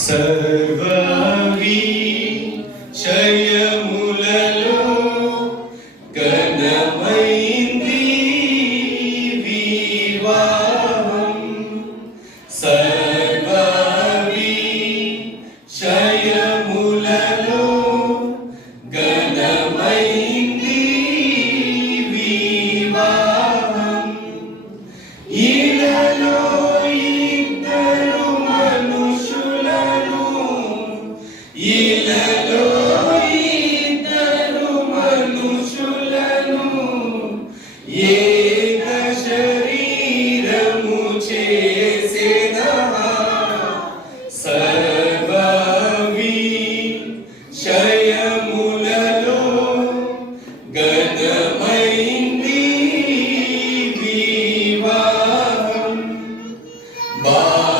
Serve me. Bye.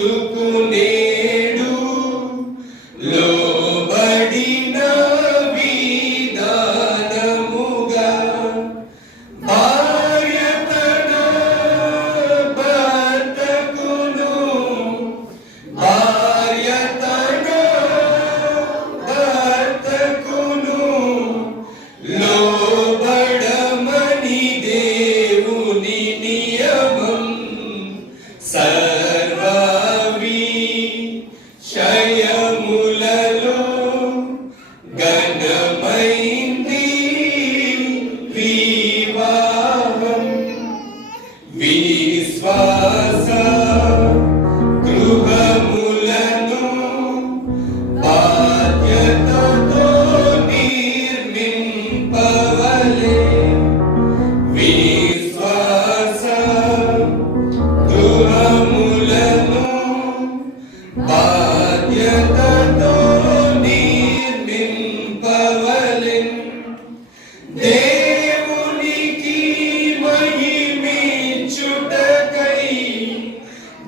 tu, tu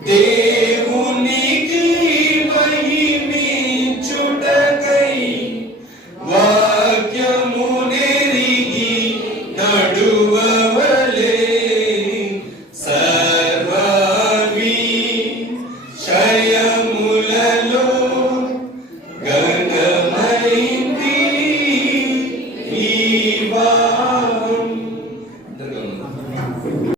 day.